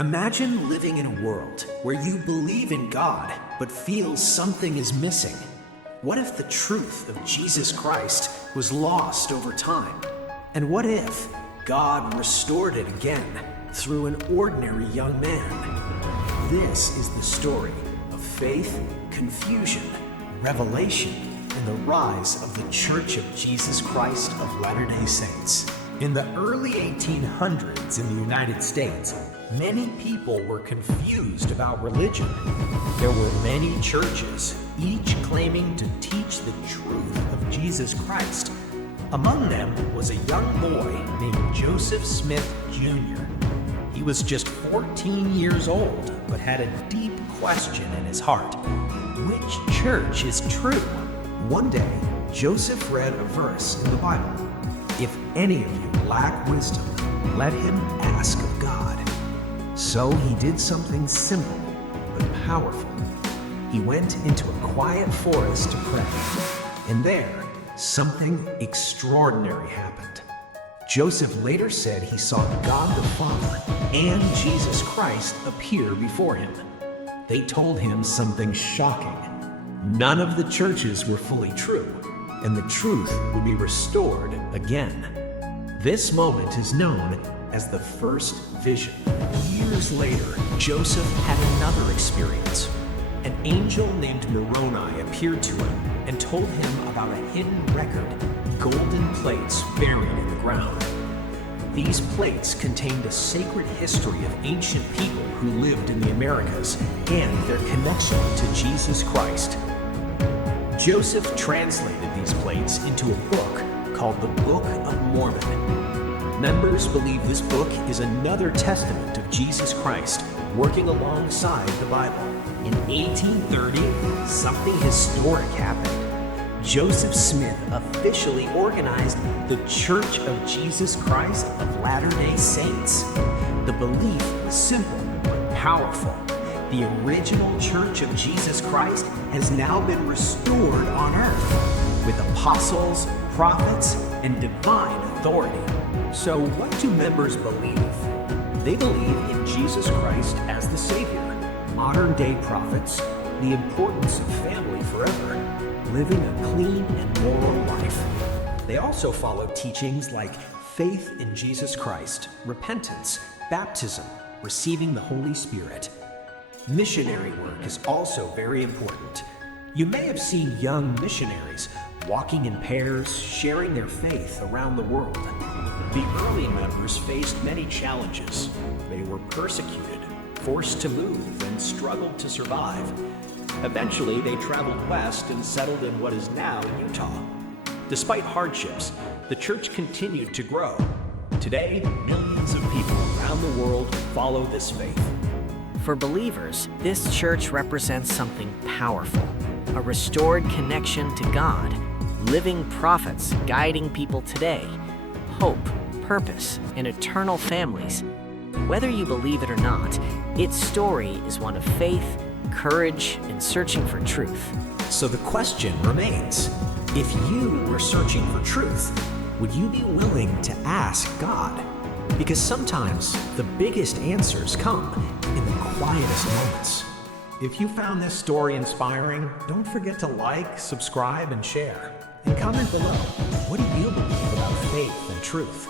Imagine living in a world where you believe in God but feel something is missing. What if the truth of Jesus Christ was lost over time? And what if God restored it again through an ordinary young man? This is the story of faith, confusion, revelation, and the rise of the Church of Jesus Christ of Latter-day Saints. In the early 1800s in the United States, many people were confused about religion. There were many churches, each claiming to teach the truth of Jesus Christ. Among them was a young boy named Joseph Smith Jr. He was just 14 years old, but had a deep question in his heart. Which church is true? One day, Joseph read a verse in the Bible. If any of you lack wisdom, let him ask of God. So he did something simple but powerful. He went into a quiet forest to pray, and there, something extraordinary happened. Joseph later said he saw God the Father and Jesus Christ appear before him. They told him something shocking. None of the churches were fully true, and the truth would be restored again. This moment is known as the first vision. Years later, Joseph had another experience. An angel named Moroni appeared to him and told him about a hidden record, golden plates buried in the ground. These plates contained a sacred history of ancient people who lived in the Americas and their connection to Jesus Christ. Joseph translated these plates into a book called the Book of Mormon. Members believe this book is another testament of Jesus Christ working alongside the Bible. In 1830, something historic happened. Joseph Smith officially organized the Church of Jesus Christ of Latter-day Saints. The belief was simple but powerful. The original Church of Jesus Christ has now been restored on earth with apostles, prophets, and divine authority. So what do members believe? They believe in Jesus Christ as the Savior, modern-day prophets, the importance of family forever, living a clean and moral life. They also follow teachings like faith in Jesus Christ, repentance, baptism, receiving the Holy Spirit. Missionary work is also very important. You may have seen young missionaries walking in pairs, sharing their faith around the world. The early members faced many challenges. They were persecuted, forced to move, and struggled to survive. Eventually, they traveled west and settled in what is now Utah. Despite hardships, the church continued to grow. Today, millions of people around the world follow this faith. For believers, this church represents something powerful, a restored connection to God, living prophets guiding people today, hope, purpose, and eternal families. Whether you believe it or not, its story is one of faith, courage, and searching for truth. So the question remains, if you were searching for truth, would you be willing to ask God? Because sometimes the biggest answers come in the quietest moments. If you found this story inspiring, don't forget to like, subscribe, and share. And comment below, what do you believe about faith and truth?